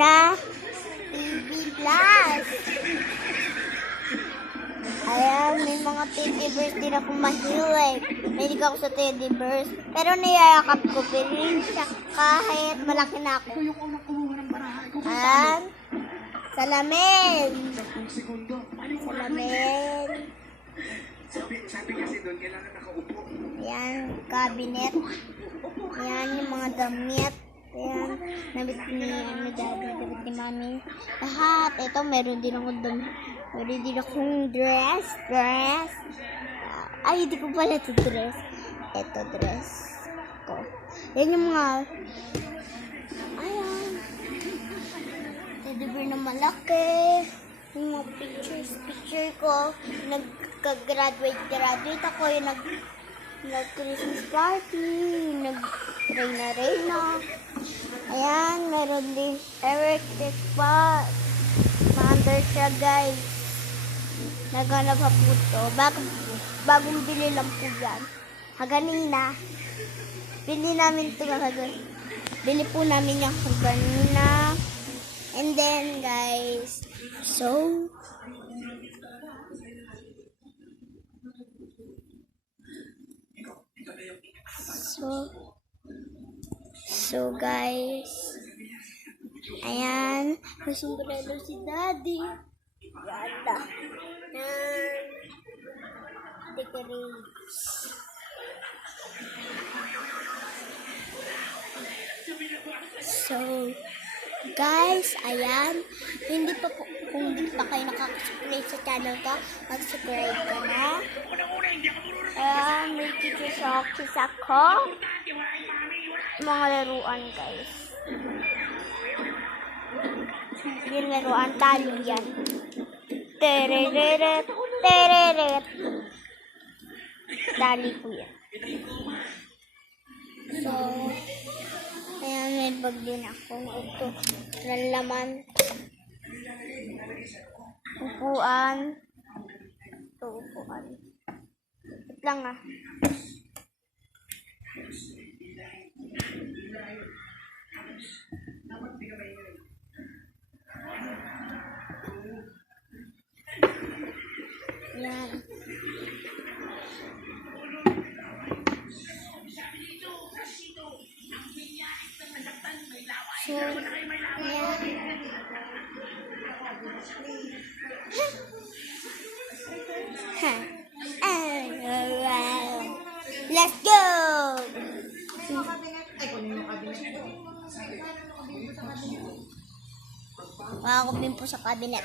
na TV Plus. Ayan, may mga teddy bears din ako mahilig. Mahilig ako sa teddy bears. Pero niyayakap ko pa rin siya kahit malaki na ako. Ayan. Salamin. Salamin. Ayan, cabinet. Ayan, yung mga damit. Ayan, damit ni daddy, damit ni mami. Lahat. Ito, meron din ako damit. Meron din akong dress. Ay, hindi ko pala ito dress. Ito, dress ko. Yan yung mga... Ayan. Teddy bear na malaki. Yung mga picture ko. Nagka-graduate ako. Yung nag-Christmas party. Nag-Reyna. Ayan, meron din electric pot. Maandar siya, guys. Naghanap pa po ito. Bagong bili lang po yan. Haganina. Bili namin ito. Bili po namin yung haganina. And then, guys, so guys, ayan, may sombrero si daddy. Ganda. Decorates. So, guys, ayan. Hindi pa po, kung hindi pa kayo nakaka-subscribe sa channel ko, mag-subscribe ka na. Ayan, may kiss ako. Mga laruan, guys. Yung laruan, talo yan. Tereret. Dali po yan. So, ayan, may bag din ako. Ito, laman. Upuan. Ito, upuan. Ito lang ah. Yan. So, yan. Let's go! Mga bimpo sa cabinet.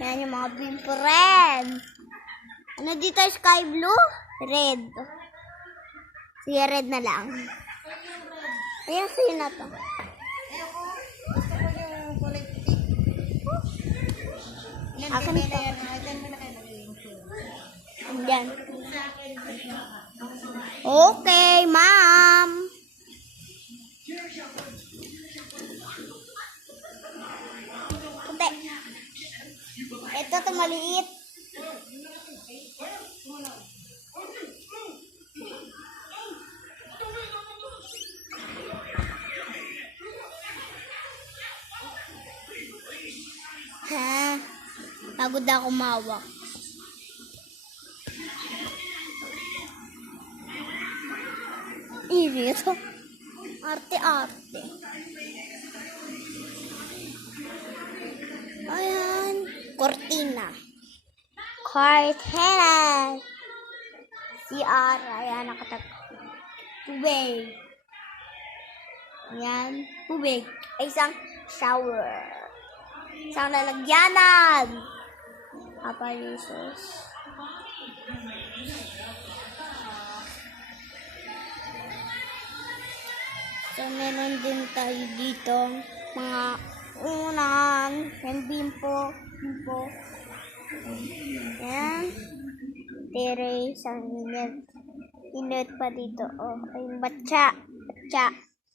Yan yung mga bimpo red. Ano dito? Sky blue? Red. Sige, red na lang. Ayan, sa'yo na to. Akin ito. Ayan. Okay, ma'am. Kunti. Ito to maliit. Ha? Pagod ako mawak. Ito. Arte-arte. Ayan. Cortina. CR. Ayan, nakatag. Tubig. Ayan. Tubig. Ay, isang shower. Isang lalagyanan. Apalisos. So, meron din tayo dito mga unan, yung bimpo. Ayan. Tere, isang init pa dito. Oh, ay batsa.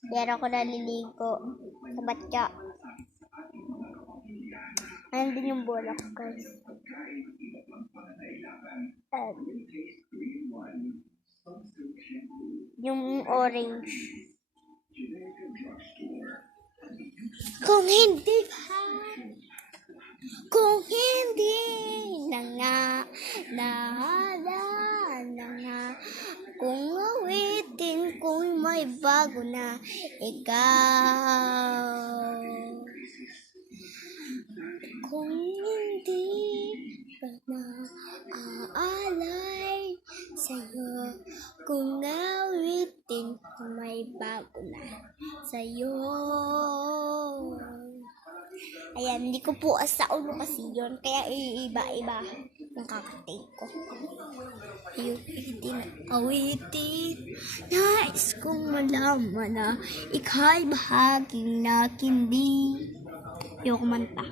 Pero ako naliligo sa batsa. Ayan din yung bola ko, guys. Yung orange. Kung hindi pa, kung hindi na nga, na nga, kung awitin kung may bago na ikaw. Kung hindi pa na aalay sa'yo, kung awitin kung may bago na sa'yo. Ayan, hindi ko po sa ulo kasi yun, kaya iiba-iba yung kakatay ko. Yung awitin, nais kong malaman na ika'y bahaging nakindi. Yung kumanta.